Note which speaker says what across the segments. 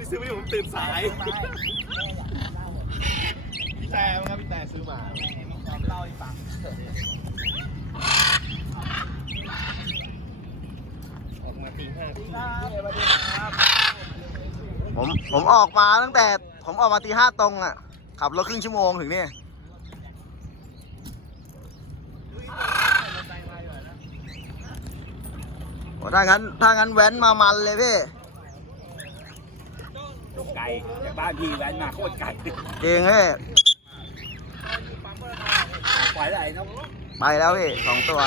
Speaker 1: ไม่ซื้อไม่ผมตื่นสายพี่แต่ครับพี่แต่ซื้อมา
Speaker 2: เล่าให้ฟัง
Speaker 1: ออกมาตีห้า
Speaker 3: ผมผมออกมาตั้งแต่ผมออกมาตีห้าตรงอะ ขับรถครึ่งชั่วโมงถึงเนี่โอ้ถ้างั้นถ้างั้นแว้นมามันเลยพี่
Speaker 2: ไก่จากบ้านพี่แว้นมาโคตรไก่
Speaker 3: เองเฮ้ย
Speaker 2: ปล่อยอะไรน้อง
Speaker 3: ไปแล้วพี่สองตัว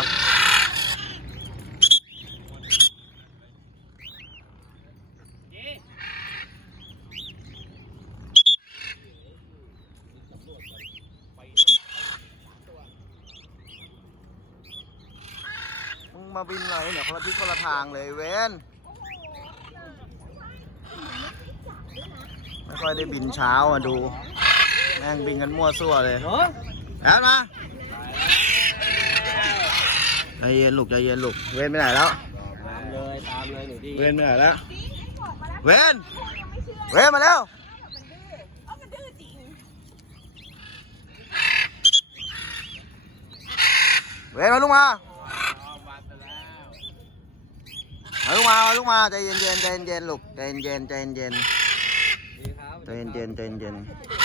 Speaker 3: มึงมาบินอะไรเนี่ยคนละทิศคนละทางเลยเว้นไม่ ค่อยได้บินเช้าอะดู แม่งบินกันมั่วซั่วเลย
Speaker 2: เนาะ
Speaker 3: แอดมาใจเย็นลูกใจเย็นลูก เว้นไปไหนแล้ว
Speaker 2: ตามเลยตามเลยหนูดี
Speaker 3: เว้นไปไหนแล้ว เว้น เว้นมาแล้วเว้นมาลูกมามาลูกมามาลูกมาใจเย็นเย็นๆใจเย็นๆลูกใจเย็นๆใจเย็น
Speaker 2: ดีครับ
Speaker 3: ๆใจเย็น ๆใจเย็นๆ